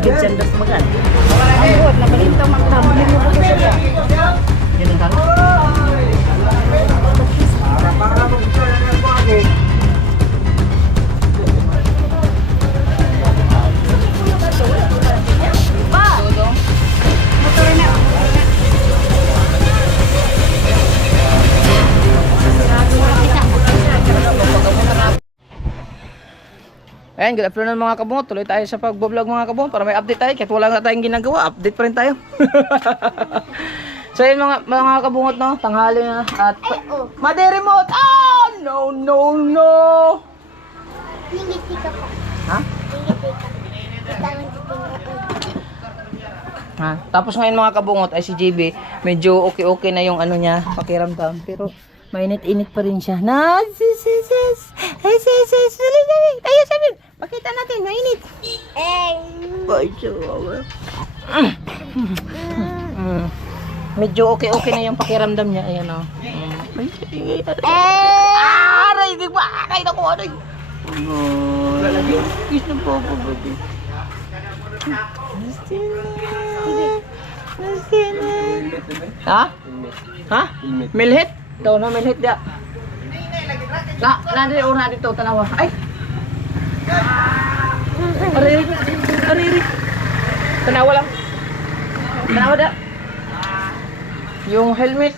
good senders magan. Ang buhat na balintang magtabuli mo ko siya. Yan ang kano. Ayan, good afternoon mga kabungot. Tuloy tayo sa pag-vlog mga kabungot para may update tayo. Kahit wala nga tayong ginagawa, update pa rin tayo. So yun mga kabungot, no? Tanghali na at... Mother remote! Ah! No, no, no! Ningiti ka po. Ha? Ningiti ka. Bitawan ko Ha? Tapos ngayon mga kabungot ay si JB, medyo okay na yung ano niya, pakiramdam. Pero mainit-init pa rin siya. Na, sis. Tayo sabi. Pakita natin, mainit. Medyo okay na yung pakiramdam niya. Ayan o. Aray, di ba? Aray, naku, aray. Kiss na po ako, baby. Ha? Ha? Milhit? Ito na, milhit dia. Nandito una dito, tanawa. Ay! Ariri. Tanawa lang. Tanawa da. Yung helmet.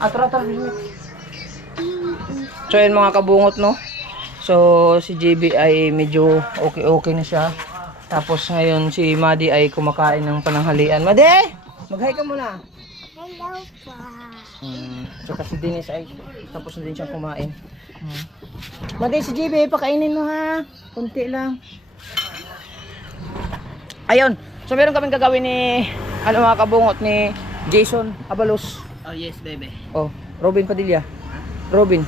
Atra helmet. So yun mga kabungot, no? So si JB ay medyo okay na siya. Tapos ngayon si Madi ay kumakain ng pananghalian. Madi! Mag-hi ka muna. Hello po. So kasi Dennis ay tapos na din siyang kumain. Madi, si JB, pakainin mo ha. Kunti lang. Ayun. So meron kaming gagawin ni mga kabungot ni Jason Abalos. Oh yes, baby. Oh, Robin Padilla. Robin.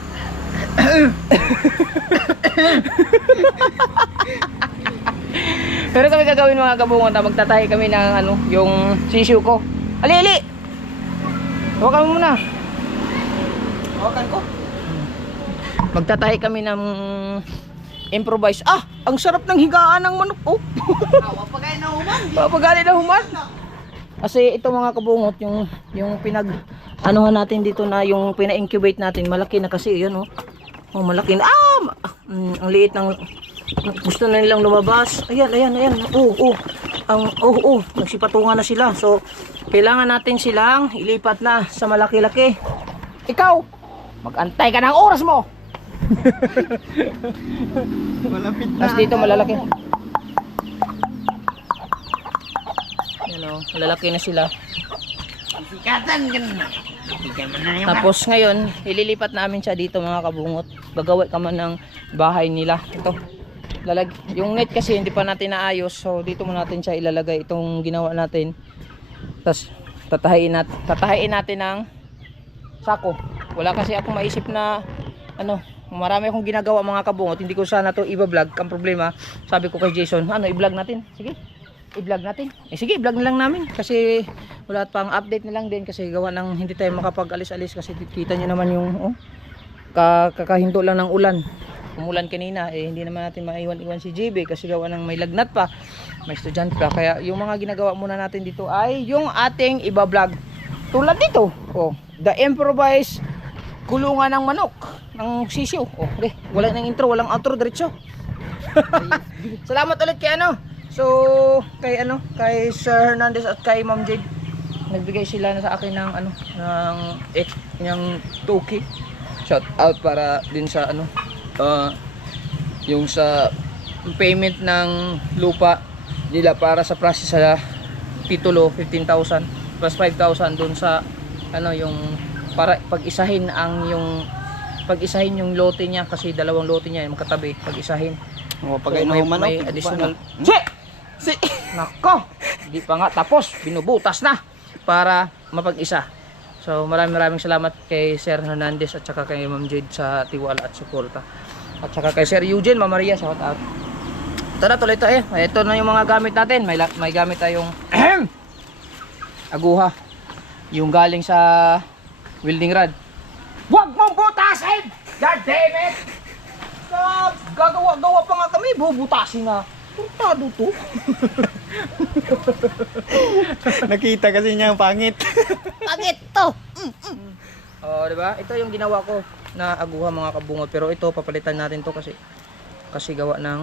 Pero kami gagawin mga kabungot na magtatahi kami ng yung sisiu ko. Ali! Hawakan mo muna. Hawakan ko. Magtatahi kami ng improvise. Ah! Ang sarap ng higaan ng manok. Oh! Pagkain na human. Papagali na human. Kasi ito mga kabungot, yung anuhan natin dito na yung pina-incubate natin, malaki na kasi yun oh. Oh, malaki na. Ang liit ng gusto na nilang lumabas. Ayan. Nagsipatungan na sila. So, kailangan natin silang ilipat na sa malaki-laki. Ikaw, mag-antay ka ng oras mo. Malapit na. Tapos dito malalaki. Malalaki na sila. Sikatan ka na. Tapos ngayon, ililipat namin siya dito mga kabungot. Gagawa ka man ng bahay nila. Ito. Yung net kasi hindi pa natin naayos. So dito mo natin siya ilalagay itong ginawa natin. Tapos tatahiin natin ng sako. Wala kasi ako maisip na marami akong ginagawa mga kabungot. Hindi ko sana to i-vlog. Ang problema, sabi ko kay Jason, i-vlog natin. Sige. I-vlog natin. Sige, i-vlog na lang namin kasi wala pang update na lang din kasi gawa ng hindi tayo makapag-alis-alis kasi kita nyo naman yung kakahinto lang ng ulan. Umulan kanina hindi naman natin maiwan-iwan si JB kasi gawa ng may lagnat pa, may estudyante pa. Kaya yung mga ginagawa muna natin dito ay yung ating iba-vlog. Tulad dito, the improvised kulungan ng manok ng sisiw. Wala nang intro, walang outro, diretso. Salamat ulit kay kay Sir Hernandez at kay Ma'am Jade. Nagbigay sila na sa akin ng ng toki. Shout out para din sa yung sa payment ng lupa nila para sa process sa titulo 15,000 plus 5,000 doon sa yung para pag-isahin yung lote niya kasi dalawang lote niya yung magkatabi, pag-isahin. Pagkain na human. May additional. Nako, hindi pa nga tapos, binubutas na para mapag-isa. So maraming salamat kay Sir Hernandez at saka kay Ma'am Jade sa tiwala at suporta. At saka kay Sir Eugene, Ma'am Maria, shout out. Tara, tuloy tayo. Ito na yung mga gamit natin. May gamit tayong aguha. Yung galing sa welding rod. Huwag mong butasin! God damn it! Gagawa pa nga kami, bubutasin nga. Portado to. Nakita kasi niya ang pangit. Pangit to. Oh, di ba? Ito yung ginawa ko na aguha mga kabungod, pero ito papalitan natin to kasi gawa ng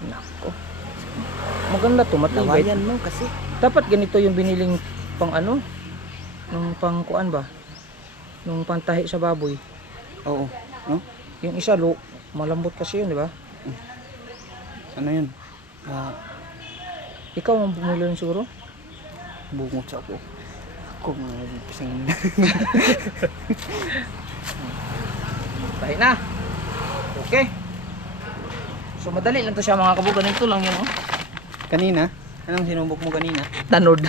nako. Maganda to, matibay. Lawayan mo kasi. Dapat ganito yung biniling pang ano, nung pangkuan ba? Nung pantahi sa baboy. Oo. No? Yung isa malambot kasi yun, di ba? Ano yun? Ikaw ang bumili yun siguro? Bungot sa ako. Ako mga pisang. Tahi na. Okay. So madali lang to siya mga kabog. Ganito lang yun, oh. Kanina? Anong sinubok mo kanina? Tanod.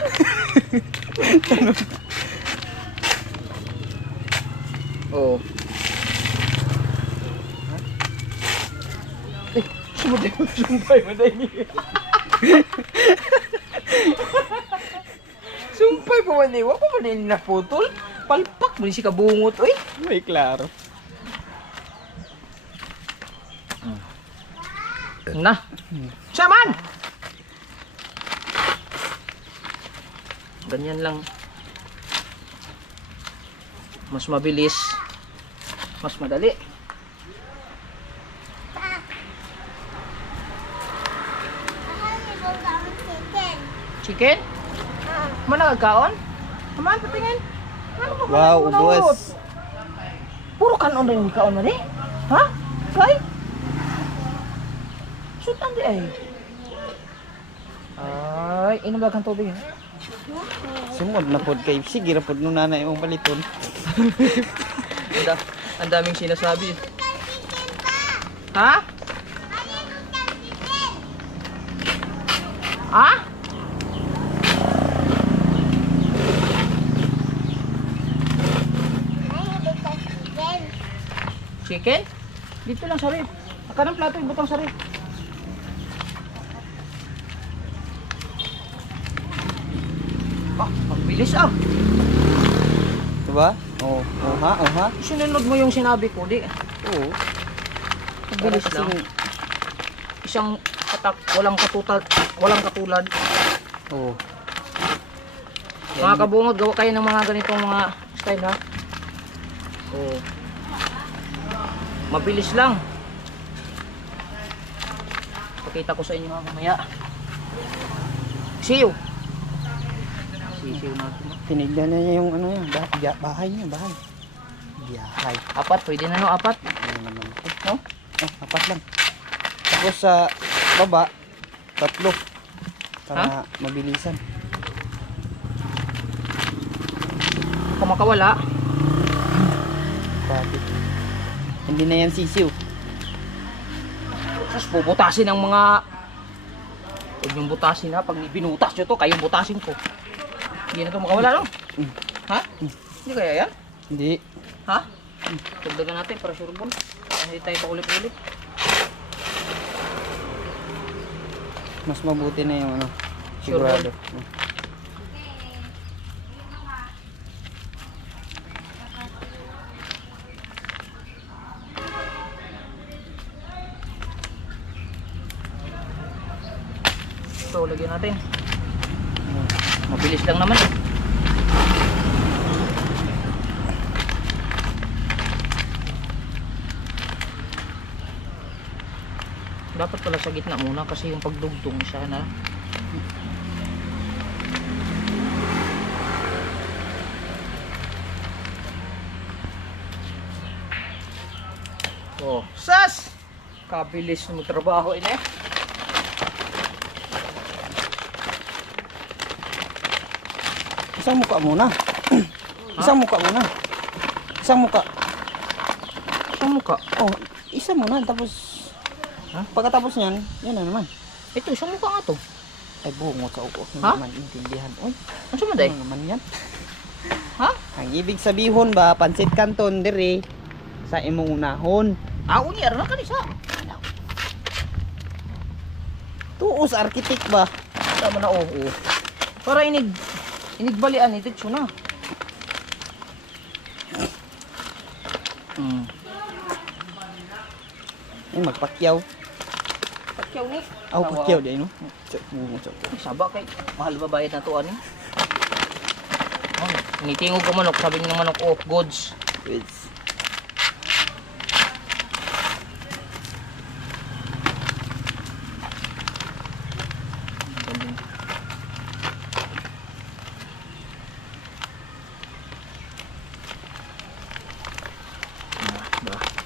Oh. Eh, sumpay mo dahil niya. Sumpay pa man niya. Wala pa man niya naputol. Palpak mo si kabungot, oy. May klaro. Na. Saman! Ganyan lang. Mas mabilis. Mas madali. Chicken? Mana kagkaon? Kaman, patingin. Ano ba Wow, kaon mo na ubos. ut? Puro kanon rin yung kaon mo ni? Ha? Kay? Sutan di ay. Ay, inom lang kang tubig. Sumod na pod kay sige ra pod nung nanay mong paliton. Ang daming sinasabi. Ha? Ha? Chicken? Dito lang sari. Aka ng plato, ibutang sari. Ah, ang bilis ah. Diba? Oo. Oh ha, oh ha. Sinunod mo yung sinabi ko, di. Oo. Ang bilis Para lang. kasing- Isang atak, walang katulad. Oo. Mga kabungod, gawa kayo ng mga ganitong mga style ha. Oh. Mabilis lang. Pakita ko sa inyo mamaya. Siyo. Sisiyo natin. Tinignan niya yung ano yan, bahay niya, bahay. Biyahay. Apat, pwede na no, apat. Ano naman ito? No? Oh, apat lang. Tapos sa baba, 3. Para mabilisan. Kung makawala, Grabe. Hindi na yan sisiw. tapos bubutasin ng mga... Huwag yung butasin ha. Pag binutas nyo to, kayong butasin ko. Hindi na to makawala no? Ha? Hindi kaya yan? Hindi. Ha? Tugdagan natin para sure ball. Hindi tayo paulit-ulit. Mas mabuti na yung ano. Sure Sigurado. So, lagyan natin. Mabilis lang naman eh. Dapat pala sa gitna muna kasi yung pagdugtong siya na. Oh, sas! Kabilis na magtrabaho ini. Isang muka muna. Isang muka muna. Isang muka. Ang mukha. Oh, isa muna tapos pagkatapos niyan, yan na naman. Ito, isang mukha nga to. Ay bungo sa uko. Hindi Ha? naman intindihan. Oy, Ano sa maday? ano naman yan? Ha? Ang ibig sabihin ba, pansit kanton dire sa imong unahon. Ah, unyar na kanisa. Tuos architect ba? Tama na, oo. Para inigbalian, ititso na. Ay, magpakyaw. Pakyaw ni. Aw, pakyaw di no. Bungo chok. Saba kay mahal ba bayad na to ani? Oh, tinitingog ka manok, sabi ng manok, oh, goods. Goods.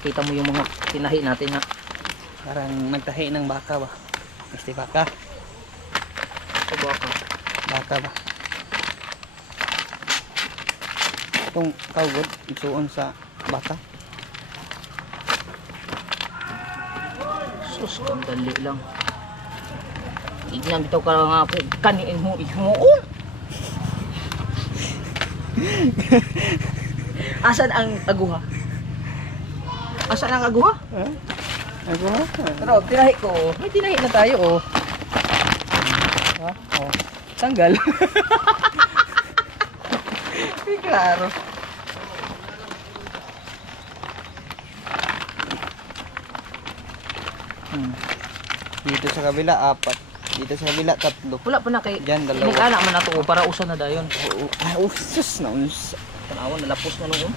Kita mo yung mga tinahi natin na Parang nagtahi ng baka ba? Este baka. saba ka. Baka ba? Itong kawgod, isuon sa baka. Sus, ang dali lang. Ignan bitaw ka nga po, kaniin mo, ihmuon. Asan ang aguha? Asan ang aguha? Ha? Ako ha? Pero tinahi ko, oh. May tinahi na tayo, oh. Ha? Oh. Tanggal. Ay, klaro. Dito sa kabila, 4. Dito sa kabila, 3. Wala pa na kay Diyan, 2. Nag-anak man nato, oh, para usa na dayon. Ay, sus na unsa. Tanawan, nalapos na noon.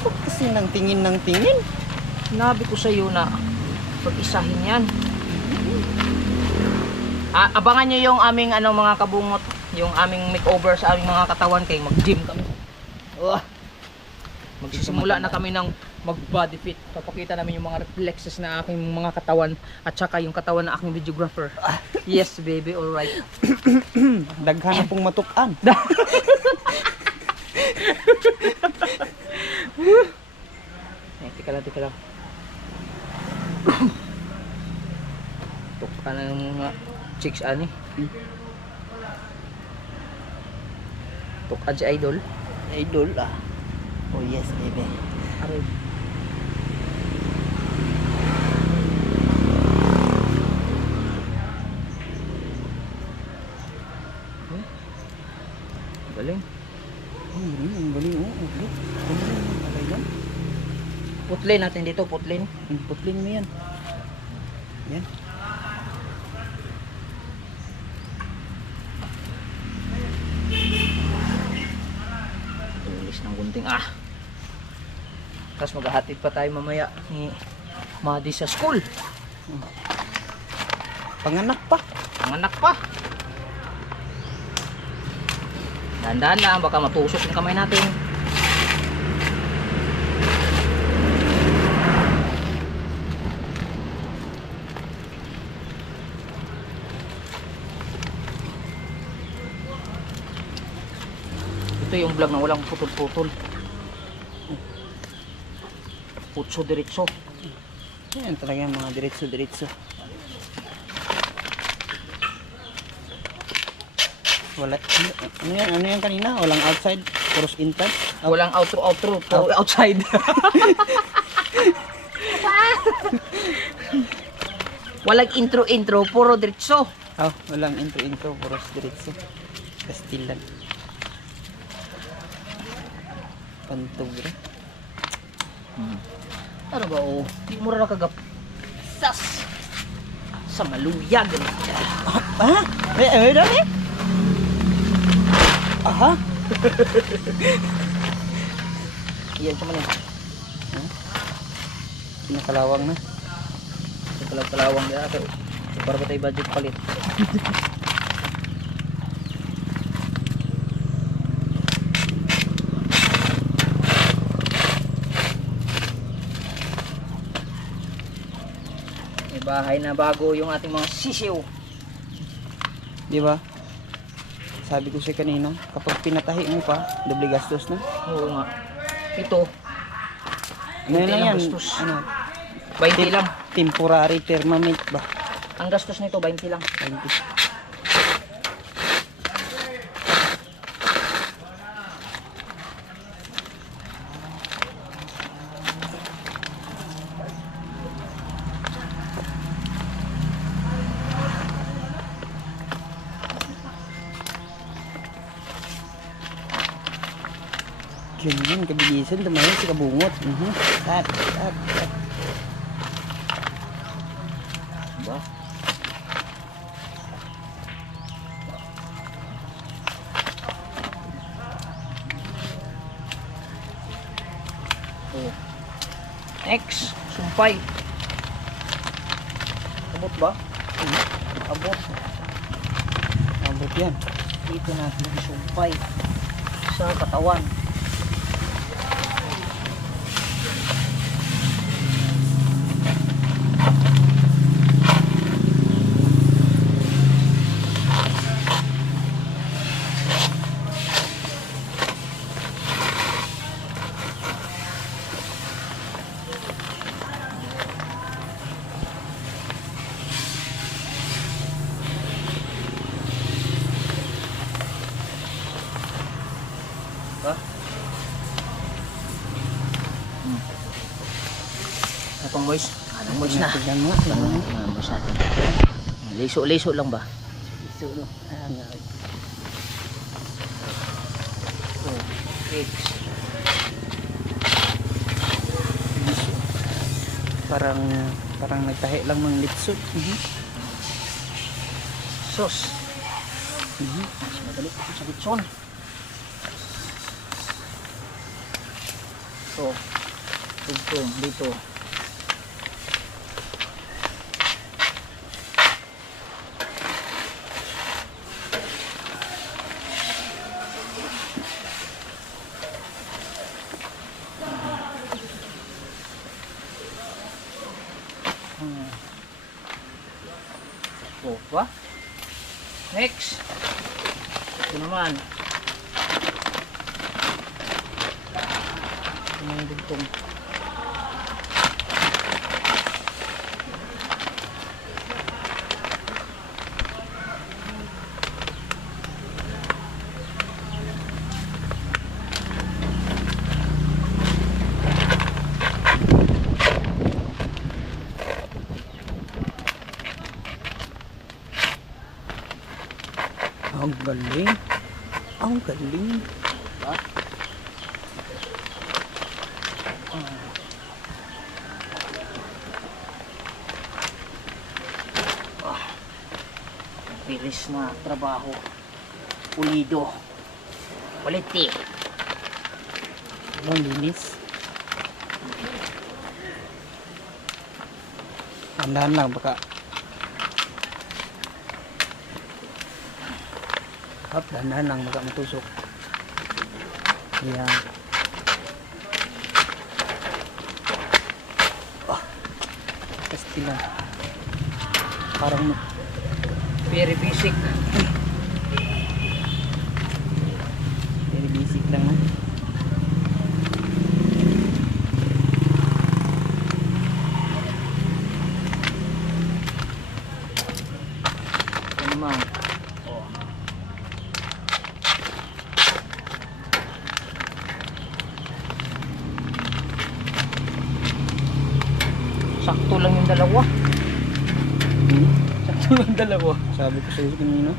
Ba't kasi nang tingin ng tingin? Sinabi ko sa iyo na pag-isahin yan. Abangan nyo yung aming mga kabungot, yung aming makeover sa aming mga katawan kay mag-gym kami. Magsisimula na kami ng mag-body fit. Papakita namin yung mga reflexes na aking mga katawan at saka yung katawan ng aking videographer. Yes, baby, alright. Daghan na pong matukan. Tika lang. Tuk ka na yung mga chicks ani. Tuk ka si idol. Idol ah. Oh yes, baby. Aray. Galing. Ang galing oh. Look. Alay lang. Putlin natin dito, putlin. Putlin mo yan. Yan. Tulis ng gunting. Tapos maghahatid pa tayo mamaya ni Madi sa school. Panganak pa. Ang anak pa. Dahan-dahan lang, baka matusok yung kamay natin. Ito yung vlog na walang putol-putol. Putso diretso. Yan talaga yung mga diretso-diretso. Wala. Ano yan kanina? Walang outside? Puros inside? Walang outro, puro outside. Walang intro, puro diretso. Oh, walang intro. Puros diretso. Kastilan. Pantugre. Ano ba oh? Di mo rin nakagap. Sas! Sa maluyag. Ah? Dali? Aha? Iyan sa manin. Nakalawang na. Sa kalawang niya ito. Para ba tayo budget palit? May bahay na bago yung ating mga sisiw. Di ba? Sabi ko siya kanina, kapag pinatahi mo pa, doble gastos na. Oo nga. Ito, Ano Hindi lang lang yan? gastos. Ano? 20 lang. Temporary thermomate ba? Ang gastos nito, 20 lang. 20. Ganyan, kabilisan, tumayo si kabungot. Tap. Next, sumpay. Abot ba? Abot. Abot yan. Dito natin yung sumpay sa katawan. Atong boys. Anong boys na? Tignan mo. Tignan mo. Boys natin. Liso lang ba? Isulo. Eggs. Parang nagtahi lang ng litsot. Sauce. Mas madali ito sa bitson. So, dito. Oh, ba? Next. Ito naman. Ito naman dugtong. Ang galing. Ang galing. Ba? Bilis na trabaho. Pulido. Quality. Ang linis. Andahan lang baka. Dandahan lang baka matusok. Yan. Pasti lang. Parang Very basic. very basic lang. Ito naman. Sakto lang yung dalawa. Sakto lang dalawa. Sabi ko sa iyo kanina.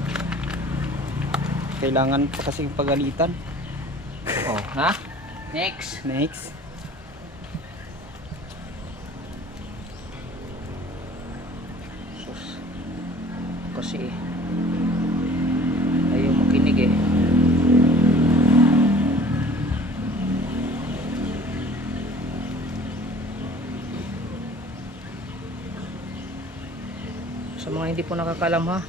Kailangan pa kasi pagalitan. Oh, ha? Next. Next. Sus. Kasi ayaw makinig eh. Sa mga hindi po nakakalam ha,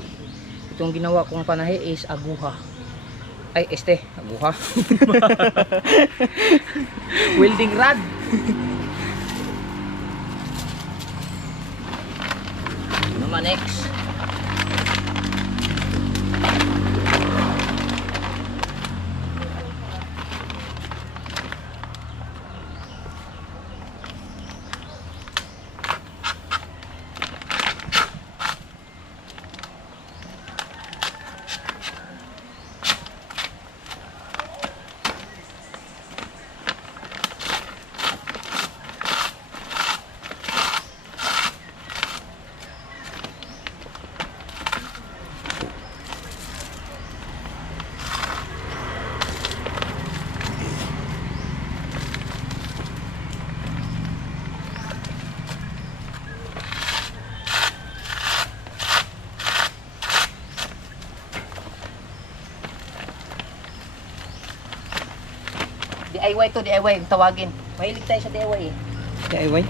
itong ginawa kong panahe is aguha. Ay, aguha. Welding rod. Naman next. DIY to, DIY, tawagin. Mahilig tayo sa DIY eh. DIY?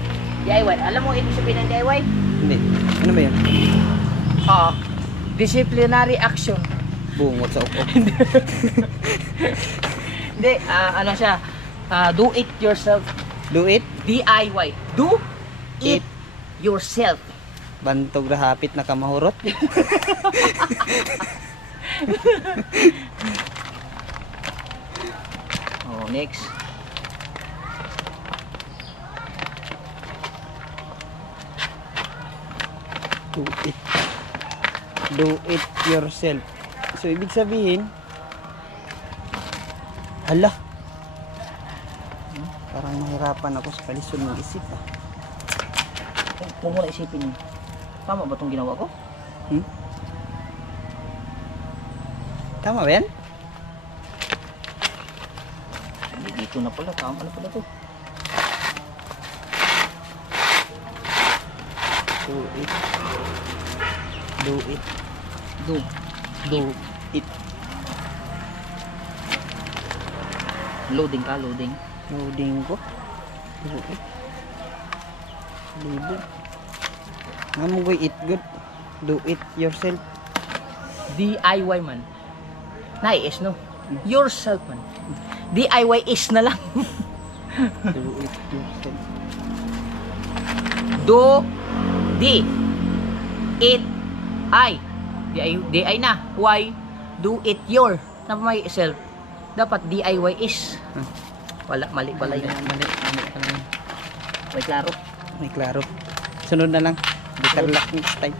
DIY. Alam mo ibig sabihin ng DIY? Hindi. Ano ba yan? Oo. Disciplinary action. Bungot sa ukok. Hindi, ano siya? Do it yourself. Do it. DIY. Do it yourself. Bantog ra hapit na kamahurot. Oh, next. Do it. Do it yourself. So, ibig sabihin, hala. Parang mahirapan ako sa kalisod ng isip ah. Kung wala isipin niyo, tama ba itong ginawa ko? Hmm? Tama ba yan? Hindi, dito na pala. Tama na pala to. Do it. Do it. Do. Do it. Loading ka, loading. Loading ko. Do it. Libo. Namugoy it good. Do it yourself. DIY man. Na-is, no? Yourself man. DIY is na lang. Do it yourself. Do. D. It. I. DI na. Why? Do it your. Na may self. Dapat DIY is. Wala, mali pala yun. Mali pala yun. May klaro. May klaro. Sunod na lang. Better luck next time.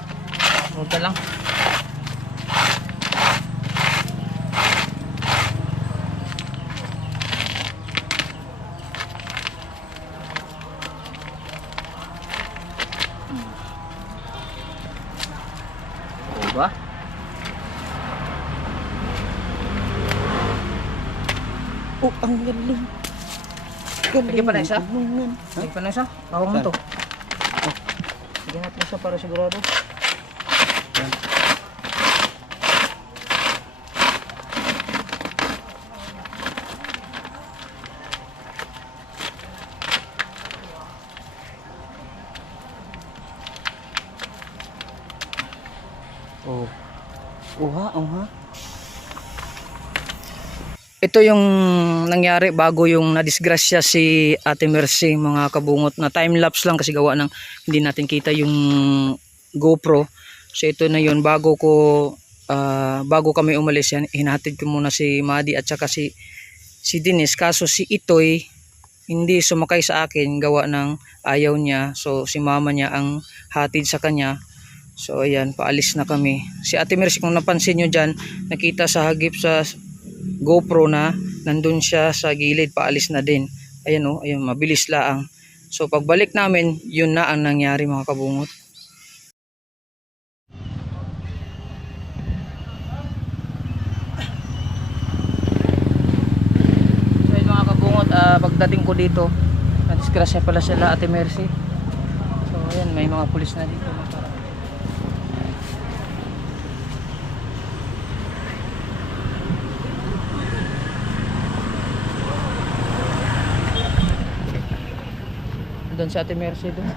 Huwag ka lang. O ba? Oh, ang galing. Lagyan pa na isa? Galingan. Ay, pa na isa? Bawang mo Saan? to. Lagyan natin isa para sigurado. Yan. Oh. Oha, oha. Ito yung nangyari bago yung nadisgrasya si Ate Mercy, mga kabungot, na time lapse lang kasi gawa ng hindi natin kita yung GoPro. So ito na yun, bago kami umalis yan, hinatid ko muna si Madi at saka si Denise, kaso si Itoy hindi sumakay sa akin gawa ng ayaw niya. So si mama niya ang hatid sa kanya. So ayan, paalis na kami. Si Ate Mercy, kung napansin nyo dyan, nakita sa hagip sa GoPro na nandun siya sa gilid, paalis na din. Ayan o, ayun, mabilis laang. So pagbalik namin, yun na ang nangyari, mga kabungot. So yun, mga kabungot, pagdating ko dito, nadisgrasya pala sila Ate Mercy. So ayan, may mga pulis na dito. Doon si Ate Mercy doon.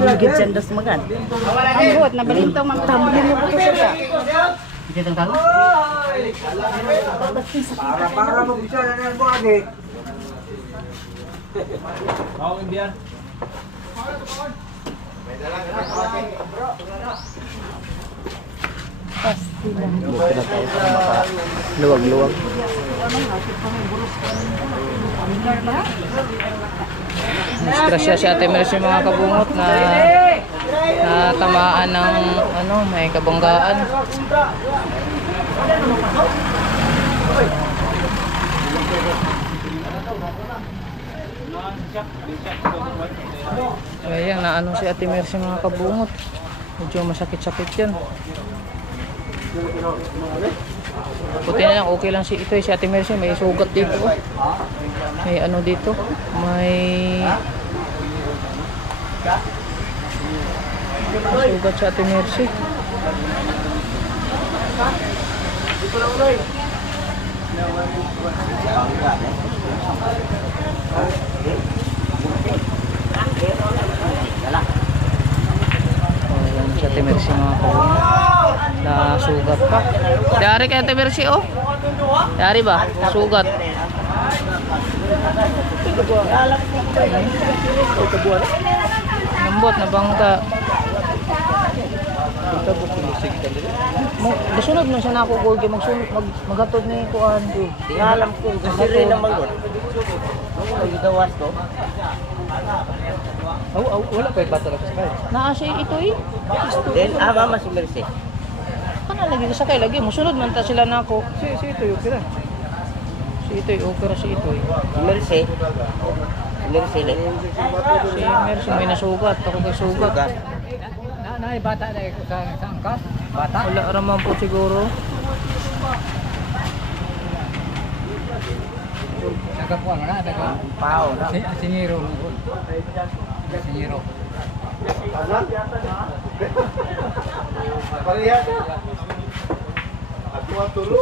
Nalugid siya dos magan. Ang buhat na balintong magtambling mo ko siya. Dito ang talo? Para magbisara na mo agi. Mau Indian. Luwag-luwag. Disgrasya si Ate Mercy, mga kabungot, na tamaan ng may kabanggaan. So ayan, na si Ate Mercy, mga kabungot. Medyo masakit-sakit yan. Buti na lang, okay lang si Itoy. Si Ate Mercy may sugat dito. May ano dito, may Sugat sa Ate Mercy. Ayan si Ate Mercy mga kabungot. Nasugat pa. Dari kay Ate Mercy oh. Dari ba? Sugat. Lambot na bangka. Dasunod man siya na ako gold maghatod ni kuan. Tingalam ko, kasi rin naman doon. Ay, gawas ko. Wala pa yung bata lang sa kaya. Naa siya ito eh. Then, mama si Mercy. Kana lagi sa kay lagi musunod man ta sila nako. Si ito yung kira. Si ito okay ra si ito eh. Si Mercy. Si Mercy lang. Si Mercy may nasugat, ako kay sugat. Na bata na ito sa angkas. Bata. Wala raman po siguro. Nagapuan na, daga. Pao na. Siniro. Siniro.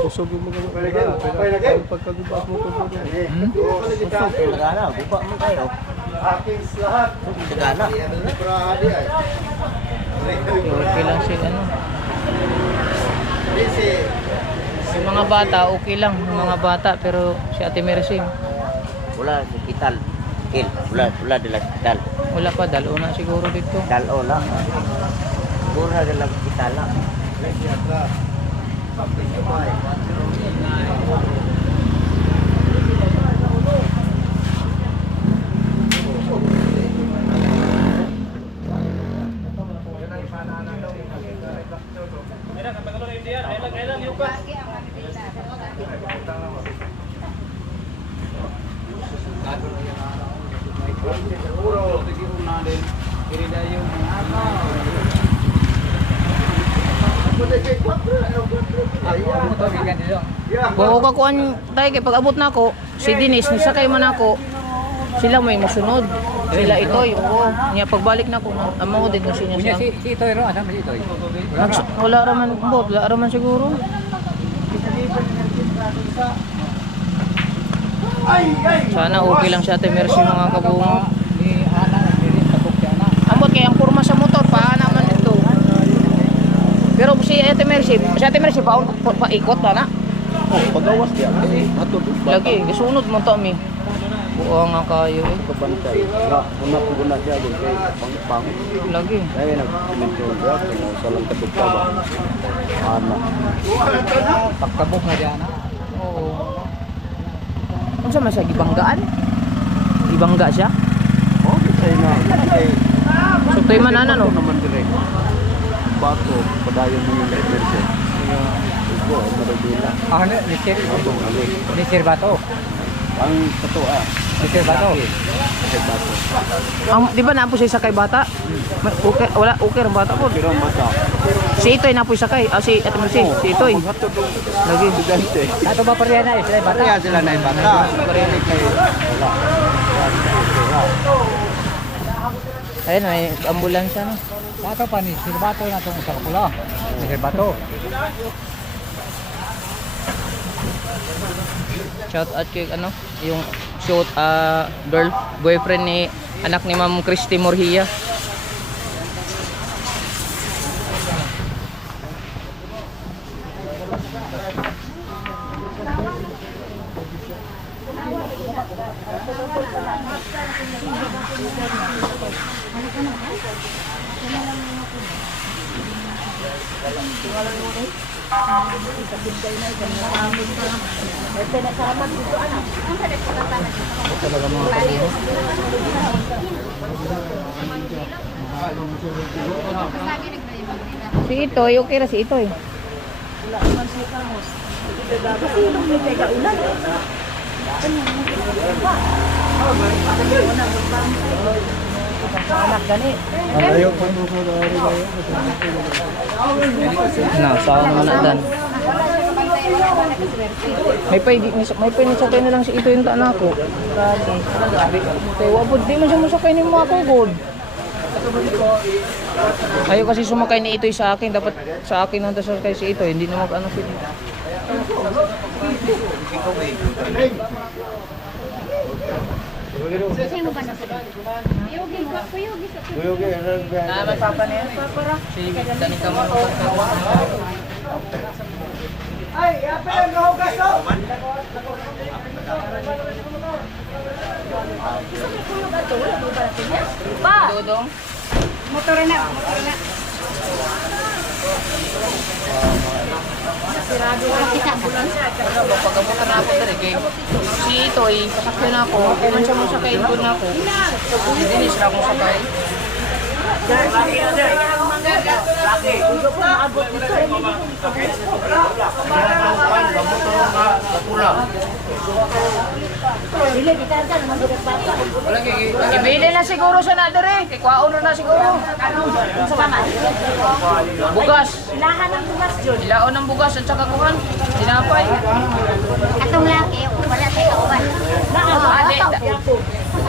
Pusog yung mga pagkagubak mo ito. Tagana, guba mo kayo. Tagana. Okay lang si ano. Yung mga bata okay lang, yung mga bata pero si Ate Mercy Wala sa hospital. Wala dala hospital. wala pa dalo na siguro dito. Dalo lang. Pura dala hospital lang. Buo ka kuan tay kay pag abot na ako, si Denise ni sakay man ako. Sila may musunod. Sila itoy, oo. Nya pagbalik na ko, amo ko din na siya siya. Si Itoy ro, asa si Itoy? Wala raman bot, wala raman siguro. Sana okay lang siya Ate Mercy mga kabungo. Ni Ana diri sa Bukyana. Ambot kay ang kurma sa motor pa naman ito. Pero si Ate Mercy paikot ba na? Pagawas dia. Lagi, gisunod mo to mi. Buo nga kayo eh. Kabantay. Una siya doon kay pang. Lagi. Kaya nag-mention dia kung sa lang kadugta ba. Ana. Pagkabok na diyan. Oo. Unsa man siya gibanggaan? Gibangga siya? Oh, kay na. Kay Sutoy man ana no. naman dire. Bato padayon mo yung Mercy. Ito, madagila. Ah, ni Sir Bato. Ang totoo Ni Sir Bato. Di ba napo siya sakay bata? Okay, wala okay ang bata po. Pero mata. Si Itoy napo sakay. Si Ate Mercy, si Itoy. Lagi. Dugante. Ato ba pareha na sila bata? Kaya sila na ibata. Parinig kayo. Ayun, may ambulansya no. Ato pa ni Sir Bato na itong sa kapula. Ni Sir Bato. Shout out kay ano, yung boyfriend ni anak ni Ma'am Christy Morhia. Si Itoy, okay ra si Itoy. Anak gani. Ayaw pa mo ko dari kayo. Na, saan mo na dan. May pay ni sakay na lang si Itoy yung taan ako. Kaya wapod di man siya masakay ni mga kong god. Ayaw kasi sumakay ni Itoy sa akin. Dapat sa akin nang sasakay si Itoy. Hindi na mag-ano sila. Sino ba na sa Kuyugi ba? Kuyugi sa Magpapa na yan. Si Dani ka mo. Pa! Dodong. Motor na, motor na. Sirado ka kita ambulansya. Pagkabutan na ako dali kay si Itoy, pasakyan ako. Kung siya mo sakayin ko na ako. Hindi niya sila akong sakay. Wala ibili na siguro siya na dire. Kay kwaon na siguro. Bugas. Ilahan ng bukas, Jun. Ilaon ng bugas at saka kuhan. Tinapay. Atong laki, wala tayo kawan.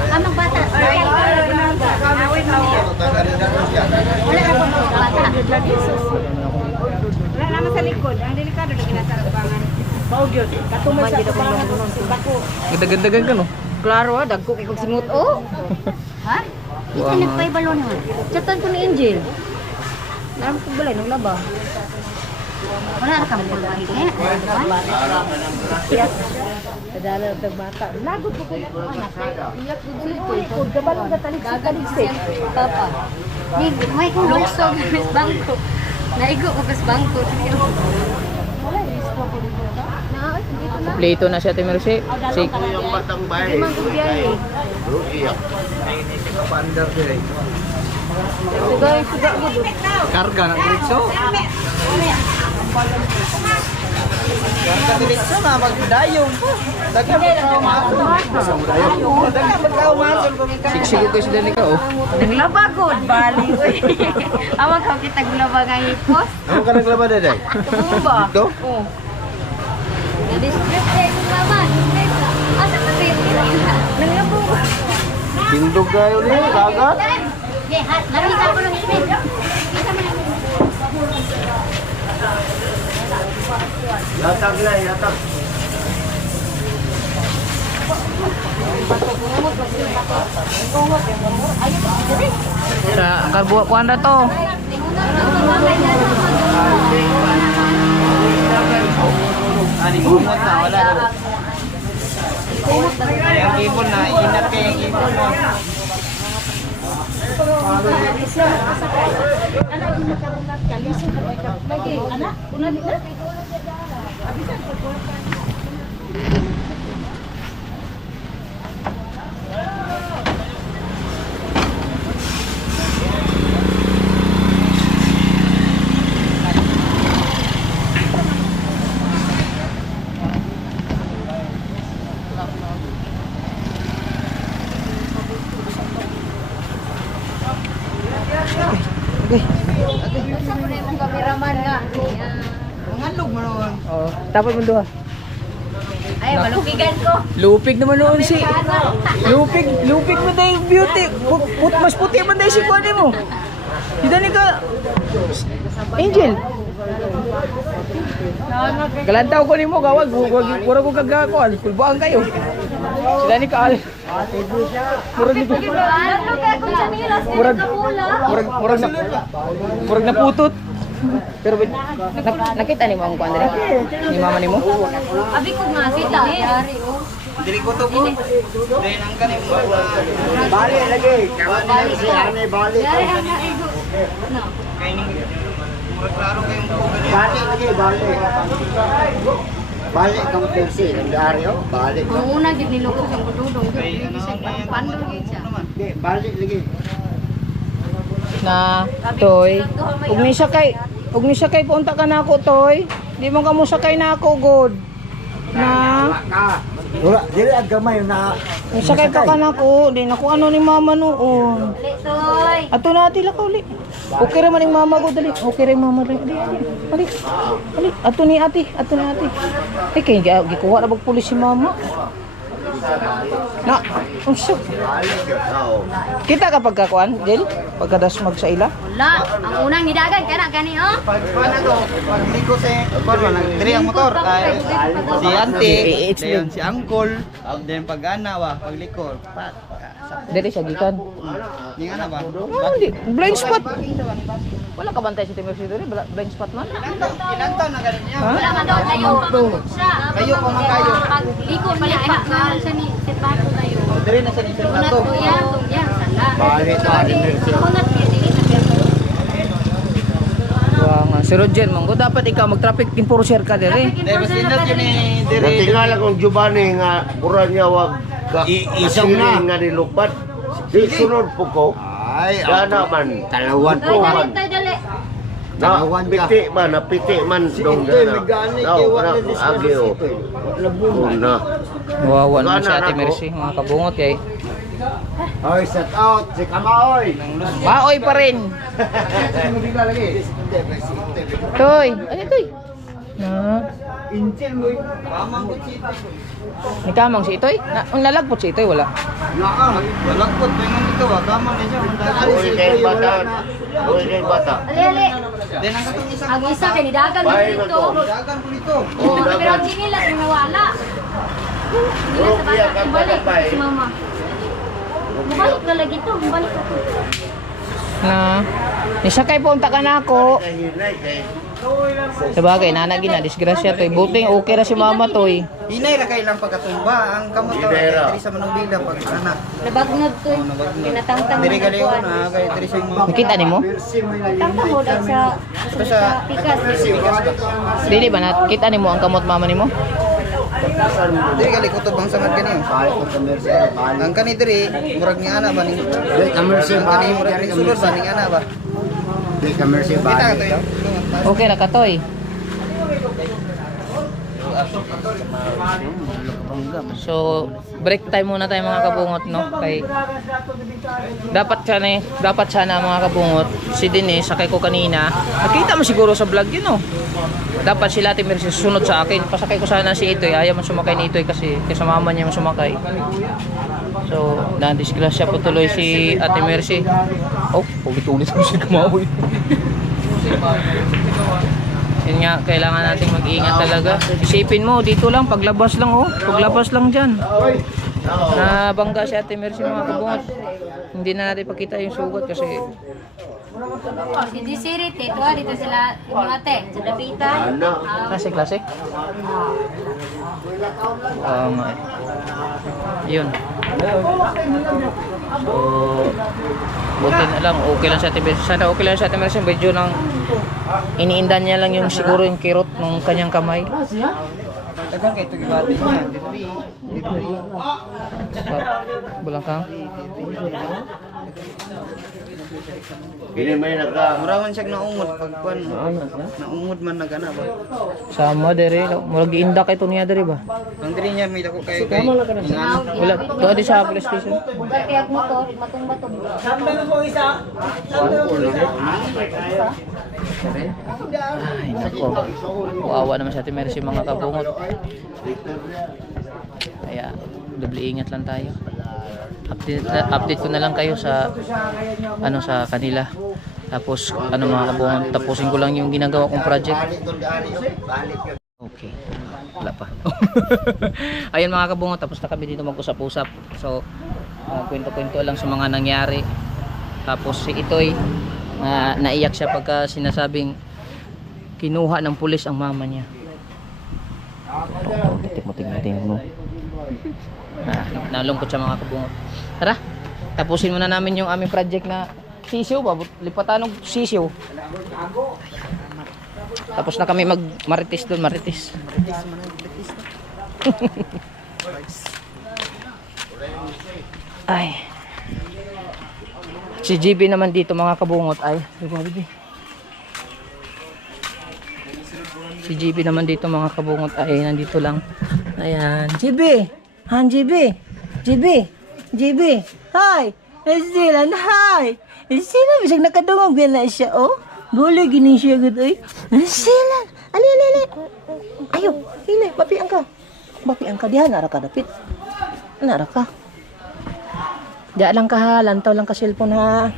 Amang bata. Awit mo niya. Wala na po bata. Wala naman sa likod. Ang delikado na ginasarabangan. Baugyod. Katumay sa kabangan. Bako. Ganda-gandagan ka no? Klaro ah, dagko kay kog singot. Oh. Ha? Ito nagpaibalo naman. Chatan ko ni Angel. Naram ko balay nung laba. Wala na kami pagbahin eh. Yes. Kadala ng bata. Lagot ko kaya ko anak. Iyak ko dito. Kod kabalo na talik sa taligsik. Papa. May kung lukso sa bangko. Naigo ko sa bangko. Wala risko ko dito. Na, dito na. Plito na siya, Timersi. Si Limang ko biyahe. Sugay, sugay mo doon. Karga ng diretso. Karga diretso na magdayong. Dagan magkaw maasol. Dagan magkaw maasol kung ikaw. siksig ko si Danica oh. Naglabagod, bali. Awag ka kita gulaba nga hipos. Ano ka naglaba daday? Tumumba. Dito? Oo. Na-distress eh kung mama. Asa ka ba yung Nanglabo. Tindog kayo niya, kagat. Nakita ko ng email. Yatag na, yatag. Sa karbuha ko anda to. Ani kumot na wala na. Yung kipon na inat kay yung kipon na. Anak, una dito. Kameraman nga. Mangalog mo noon. Oh, tapos mo duha. Ay, malupigan ko. Lupig naman noon si. Lupig mo dahil beauty. Mas puti man dahil si kuwanin mo. Si Danica. Angel. Galantaw ko nimo gawag. Wala ko kagakuan. Pulbuan kayo. Si Danica al. Murag nito. Ano kaya kung sa nila? Murag naputot. Pero nakita ni mo ang kuan dali? Ni mama nimo? Abi ko nga kita. Dili ko to ko. Then ang kanin mo. Bali lagi. Bali si Ane, bali. Dari ang naigo. No. Kay ning murag klaro kay mo gani. Bali lagi, bali. Bali kang persi, ang diaryo, bali. Ang una gid niloko sa gududong. Kay ano Pandol gid siya. Di, bali lagi. Na toy. Ug ni sakay punta ka na ako toy. Di mo ka mo sakay na ako god. Na Wala, dili ang gamay na ni sakay pa ka na ako. Di na ko ano ni mama noon. Toy. Ato na ati lakaw li. Okay ra man ning mama ko dali. Okay ra mama dali. Ali. Ali. Ato ni ati. Ay kay gikuha ra bag pulis si mama. Na, unsa? Kita kapag kakuan, Jel? Pagkadasmag sa ila? Wala. Ang unang nidagan ka na gani oh. Pag liko sa diri ang motor kay si auntie, dayon si uncle, then pag ana wa pagliko. Dili siya gikan. Ning ana ba? Oh, di. Blind spot. Wala ka bantay si Timur dito, blind spot man. Ilan taon na ganin niya? Wala man daw tayo siya. Kayo pa man kayo. Pag liko pala ay mahal siya ni Setbato tayo. Diri na sa ni Unat Sernato. ko yan, sala. Bali ta ni Mercy. Unat ko dili na pero. Nga, si Roger Manggo, dapat ikaw mag-traffic enforcer ka diri. Dai mas inat yun ni diri. Natingala kong Giovanni nga kuran niya wag isang na nga nilupad. Di sunod po ko. Ay, Gana man. talawan po man. Dali, dali. Na piti man, napiti man dong gana. Agi o. Una. Wawa naman si Ate Mercy, mga kabungot kay Oy, set out si Kamaoy. Baoy pa rin. Toy, ay toy. Na, Intil mo. Mamang ko si ni kamang si Itoy. Na, ang lalagpot si Itoy wala. Walakpot pengon dito wa kamang ni siya. Uy kay bata. Uy kay bata. Ali, ali. Den ang katong isa Ang isa kay nidagan mo Bahay dito. man dagan ko dito. Oh, pero ang sinilas yung nawala. Hindi na sa bata, bumalik si mama. Bumalik na lagi to, bumalik ako. Na, nisakay punta ka na ako. Kahinay kay. Sabagay, nanagi na, disgrasya Toy. Buting okay ra si mama Toy. Hinay ra kay lang pagkatumba ang kamot Hinay ra. diri sa Manubila pag ana. Nabagnod to. Pinatangtang Diri mo gali na na kay diri sa mga Nakita nimo? Tangtang mo dahil sa pikas. Dili ba nakita nimo ang kamot mama nimo? Diri gali kutob ang samad gani. Ang kani diri murag ni ana ba ning Commercial kani murag ni sulod ba ning ana ba? Di commercial Kita ka to yun. Okay ra ka Toy. So, break time muna tayo mga kabungot, no? Kay dapat sana mga kabungot, si Denise sakay ko kanina. Nakita mo siguro sa vlog yun, no? Dapat sila Ate Mercy susunod sa akin. Pasakay ko sana si Itoy. Ayaw man sumakay ni Itoy kasi mama niya man sumakay. So, na-disgrasya po tuloy si Ate Mercy. Oh, ulit-ulit mo si Kamaoy. Yun nga, kailangan nating mag-iingat talaga. Isipin mo, dito lang, paglabas lang oh. Paglabas lang dyan. Nabangga si Ate Mercy mga kabungot. Hindi na natin pakita yung sugat kasi Si Disirit, ito dito sila yung ate, sa Dapitan. klase. Yun. So, buti na lang, okay lang sa Ate Mercy. Sana okay lang sa Ate Mercy. Medyo nang iniindan niya lang yung siguro yung kirot ng kanyang kamay. Dagan kay tugibati niya. Dito. Bulang kang. Kini may naka. Muraman siya naungod pag kuan. Naungod man nagana ba. Sama dere, murag giinda kay niya dere ba? Ang diri niya may dako kay Wala, doon di sa police station. Bugat kaya motor, matong-matong. Ay, nako. Kawawa naman sa Ate Mercy mga kabungot. Kaya, doble ingat lang tayo. Update ko na lang kayo sa sa kanila. Tapos mga kabungot, tapusin ko lang yung ginagawa kong project. Okay. Wala pa. Ayun mga kabungot, tapos na kami dito mag-usap-usap. So, kwento-kwento lang sa mga nangyari. Tapos si Itoy, naiyak siya pagka sinasabing kinuha ng pulis ang mama niya. Tingnan mo. Nalungkot siya mga kabungot. Tara, tapusin muna namin yung aming project na sisiw ba? Lipatan ng sisiw. Tapos na kami marites doon, marites. Ay. Si GB naman dito mga kabungot ay. Si GB naman dito mga kabungot ay nandito lang. Ayan. GB! Han GB! GB! Hi! Silan, hi! Sila bisag nakadungog yan na siya, oh. Boleh gini siya gitu, eh. Silan! Ali! Ayo, hina, bapi angka. Bapi angka dia nara kadapit. Nara ka. Diyan lang ka, lantaw lang ka cellphone ha.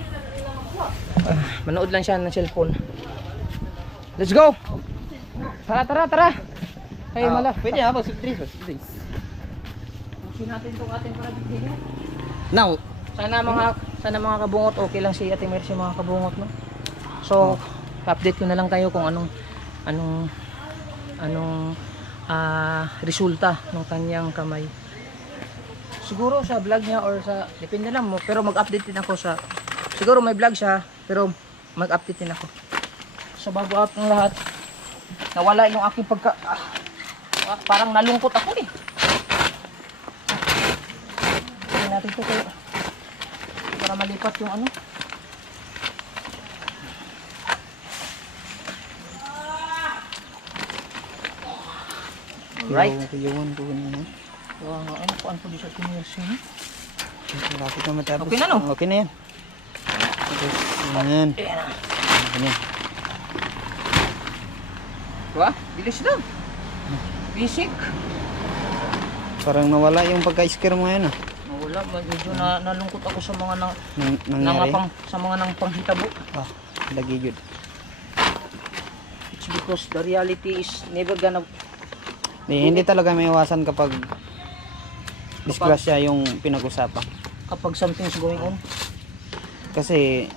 Manood lang siya ng cellphone. Let's go! Tara, tara, tara! Ay, mala. Pwede ha, pag-drink. Pusin natin itong ating parabigyan. Now, Sana mga kabungot, okay lang si Ate Mercy mga kabungot, no? So, update ko na lang kayo kung anong resulta ng kanyang kamay. Siguro sa vlog niya or sa, depende lang mo, pero mag-update din ako sa, siguro may vlog siya, pero mag-update din ako. So bago ang lahat, nawala yung aking parang nalungkot ako eh. Tingnan natin ito kayo. Para malipat yung ano. Right. Yung ko kanina. Ano po ang po sa Mercy? Lapit na matapos. Okay na, no? Okay na yan. Ayan. Ayan. Diba? Bilis lang. Basic. Parang nawala yung pagka-scare mo yan ah. Wala, medyo nalungkot ako sa mga Nangyari? sa mga nang panghitabo. Ah, lagi yun. It's because the reality is never gonna Hindi talaga may iwasan kapag disgrasya yung pinag-usapan. kapag something's going on. Kasi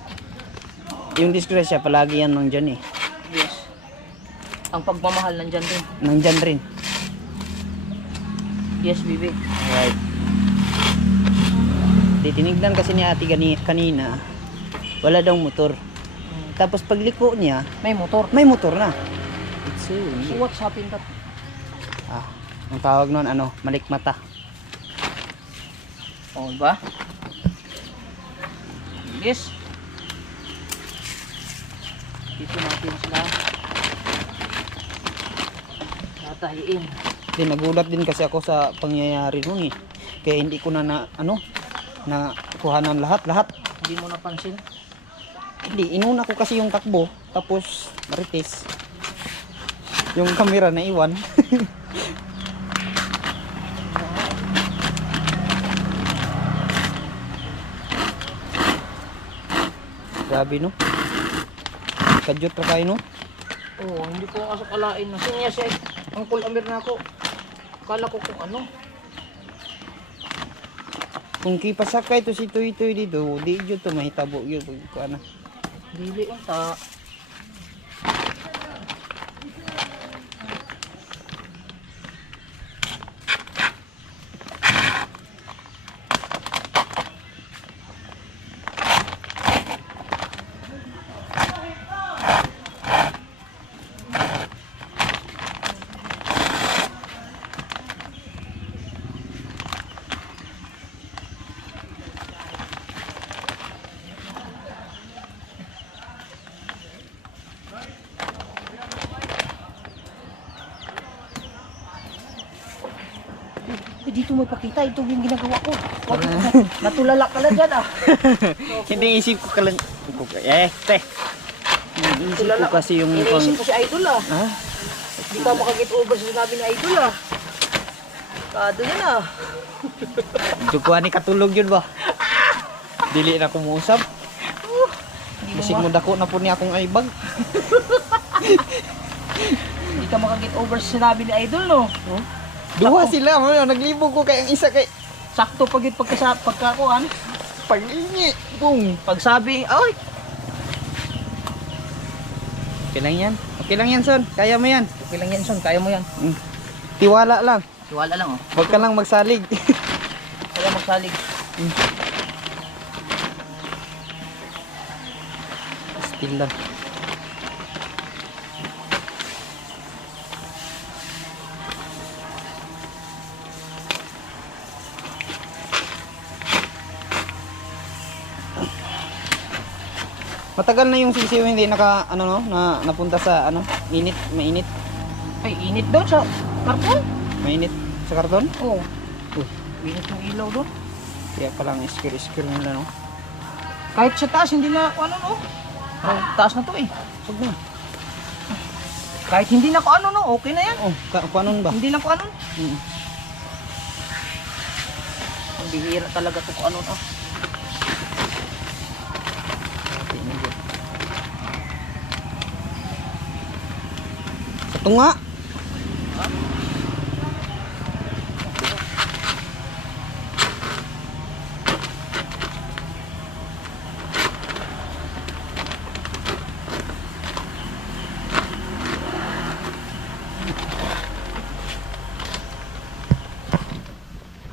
yung disgrasya palagi yan nandyan eh. Yes. Ang pagmamahal nandyan din. Nandyan rin. Yes, baby. Right. Tinignan kasi ni ate kanina, wala daw motor. Tapos pagliko niya, May motor. may motor na. It's So what's happened that? ang tawag nun, malikmata. Oh, ba? Yes. Dito natin sila tatahiin. Din nagulat din kasi ako sa pangyayari nun eh. Kaya hindi ko na kuhanan lahat. Hindi mo napansin. Hindi, inuna ko kasi yung takbo, tapos marites. Yung camera na iwan. Grabe no. Kadyot ra kayo no. Oh, hindi ko nga sakalain na. Sinya siya, Uncle Amir na ako. Kala ko kung ano. Kung kipasakay to si Tuy dito, di jud to mahitabo yun pag ano. Dili unta. Dito mo ipakita, ito yung ginagawa ko. Natulala ka lang dyan ah. Hindi isip ko kalang te. Isip ko kasi yung Iniisip ko si Idol ah. ha? Hindi ka makagit over sa sinabi ni Idol ah. Kado yan ah. Jugwa ni katulog yun ba? Dili na kumuusap. Bisig mo dako na po niya akong aibag. Hindi ka makagit over sa sinabi ni Idol no. Duha sila, naglibog ko kay ang isa kay Sakto pagkakuan. pag-ingi. Boom. Pagsabi, ay! Okay lang yan. Okay lang yan, son. Kaya mo yan. Okay lang yan son, kaya mo yan. Tiwala lang. Tiwala lang oh. Huwag ka lang magsalig. Kaya magsalig. Still lang. Matagal na yung sisiw hindi napunta sa init, mainit. Ay, init daw sa karton. Mainit sa karton. Oo. Init yung ilaw doon. Kaya palang iskir-iskir nila no. Kahit sa taas, hindi na ano no. Taas na to eh. Sog na. Kahit hindi na ko ano no, okay na yan. Oh, paano ba? Hindi na ko ano. Bihira talaga to kung ano na. Ito nga.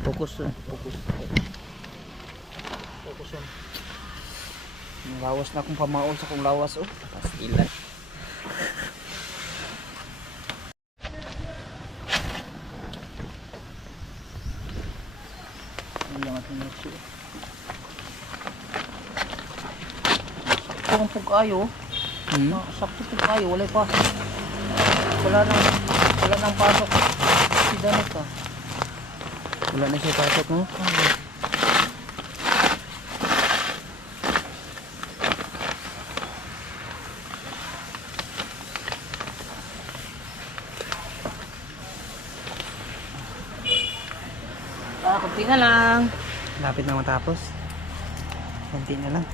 Fokus on. Fokus. Fokus on. Lawas na akong pamaol sa kong lawas oh. Pastilan. Ayan natin yung siya. Sakto kung kayo. Sakto kung kayo. Wala pa. Wala nang pasok. Si Danica. Wala na siya pasok mo. Kunti na lang. Lapit na matapos. Konti na lang.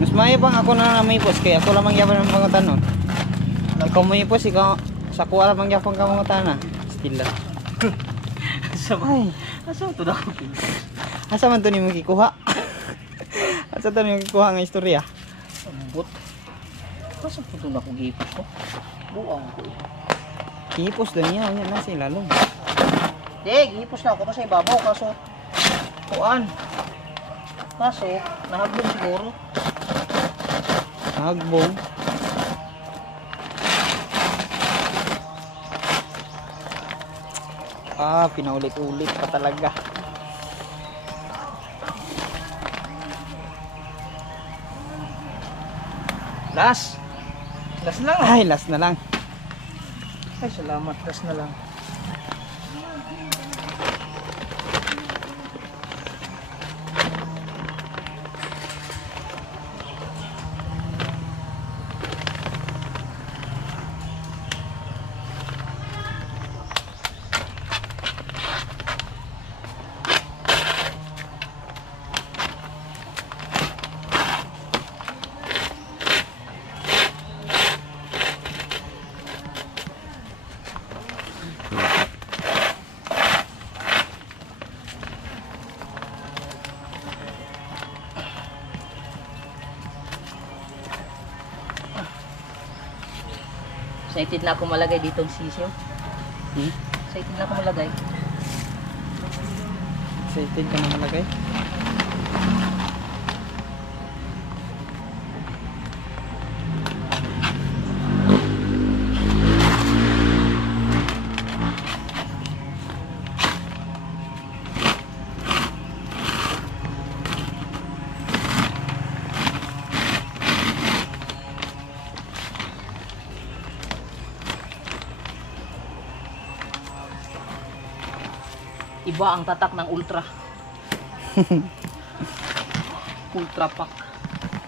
Mas maayo bang ako na namipos kaya ako lamang yapan ng mga tanon. Ikaw mo ipos, ikaw sa kuha lamang yapan ka mga tanan. Still lang. Ay, Asa ito na ako? asa man to ni mo kikuha? Asa to ni mo kikuha nga istorya? Ambot. Asa po ito na akong gipos ko? Buang ko. Kipos doon niya, yan na sila lalong. Gipos na ako to sa ibabaw. Kaso, kuan. Kaso, nahablong siguro. Hagbong. Pinaulit-ulit pa talaga. Last na lang. Ay, last na lang. Ay, salamat. Last na lang. Excited na ako malagay dito ang sisiyo. Excited na ako malagay. Excited ka na malagay? Iba ang tatak ng ultra. Ultra pack.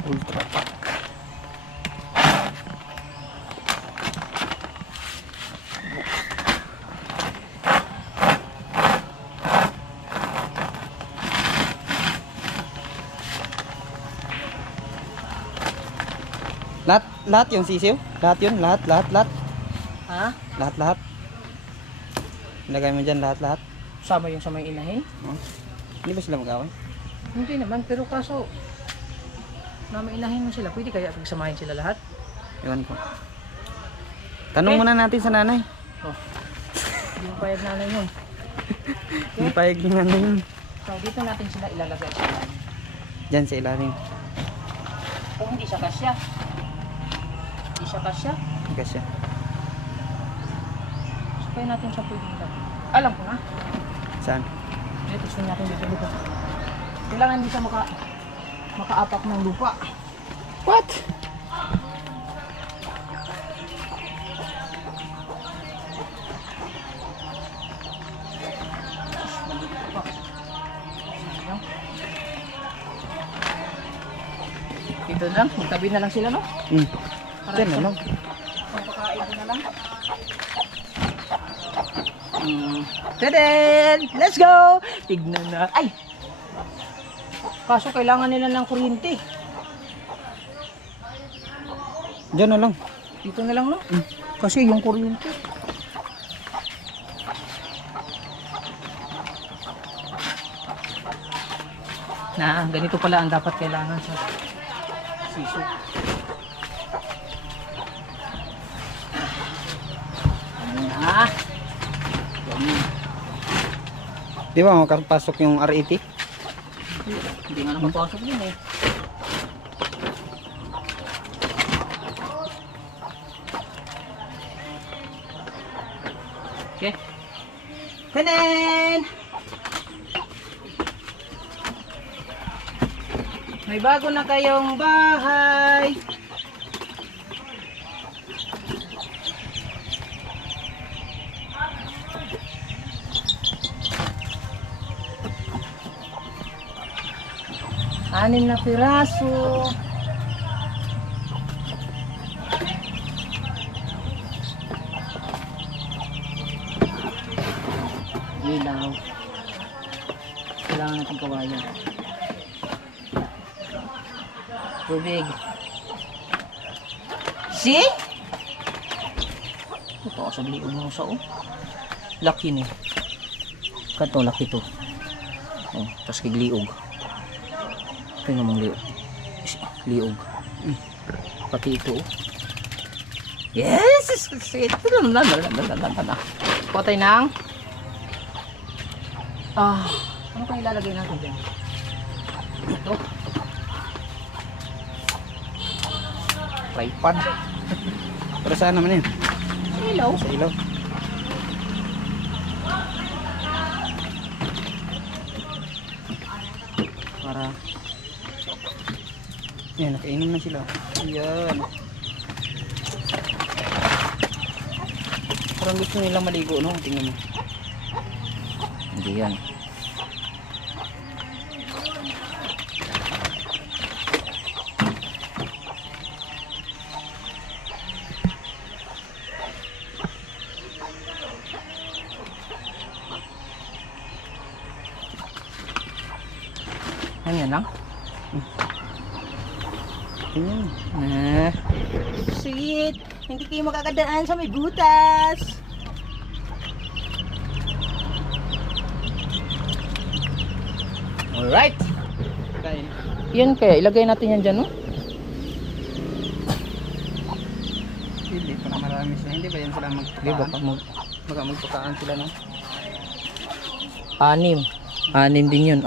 Ultra pack. Lahat yung sisiw? Lahat yun? Lahat? Ha? Lahat? Ilagay mo dyan lahat? Sama yung sa may inahin? Oh. Hindi ba sila mag-away? Hindi naman, pero kaso na may inahin mo sila, pwede kaya pagsamahin sila lahat? Ewan ko. Tanong muna natin sa nanay. Hindi mo payag nanay yun. Hindi payag ni nanay yun. So dito natin sila ilalagay. Diyan sa ilalim. Kung hindi siya kasya. Hindi siya kasya. Kasi So kaya natin siya pwedeng ilagay. Alam ko na. saan? Dito gusto natin dito. Kailangan hindi siya makaapak ng lupa. What? Dito lang, magtabi na lang sila, no? Diyan na lang. Pagpakain ko na lang. Tadaan! Let's go! Tignan na. Ay! Kaso kailangan nila ng kuryente. Diyan na lang. Dito na lang, no? Kasi yung kuryente. Na, ganito pala ang dapat kailangan sa siso. Ah! Di ba makapasok yung R80? Hindi nga nakapasok yun eh. Okay. Tanan! May bago na kayong bahay. Anim na piraso. Ilaw. Kailangan natin kawayan. Tubig. See? Ito ako sa liog mo sa laki ni. Kato laki to. Oh, tas kigliog. Ito namang liog. Liog. Pati ito. Yes! Ito lang. Patay nang. Ano kaya ilalagay natin dyan? Ito. Tripod. Para saan naman yun? Ilaw. Sa ilaw. Para Yan, nakainom na sila. Yan. Parang gusto nilang maligo, no? Tingnan mo. hindi yan. Yan lang. Tingnan. Sweet. Hindi kayo makakadaan sa may butas. Alright. Kain. Yan kaya, ilagay natin yan dyan, no? Hindi pa na marami sila. Hindi ba yan sila Hindi, baka magpakaan? Baka magpakaan sila, no? Anim din yun.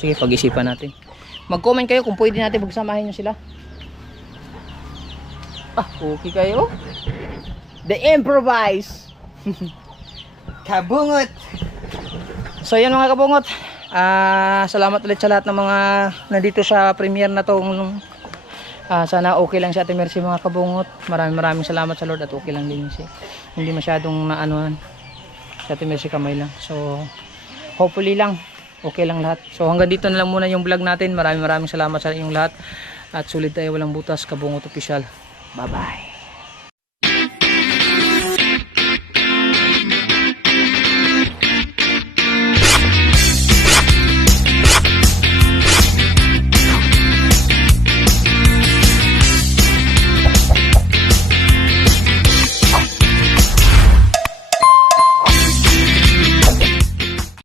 Sige, pag-isipan natin. Mag-comment kayo kung pwede natin magsamahin nyo sila. Okay kayo. The improvise. Kabungot! So yan mga kabungot. Salamat ulit sa lahat ng mga nandito sa premiere na tong sana okay lang si Ate Mercy mga kabungot. Maraming salamat sa Lord at okay lang din siya. Hindi masyadong naanuhan si Ate Mercy, kamay lang. So hopefully lang okay lang lahat. So hanggang dito na lang muna yung vlog natin. Maraming salamat sa inyong lahat. At sulit tayo, walang butas, Kabungot Official. Bye bye.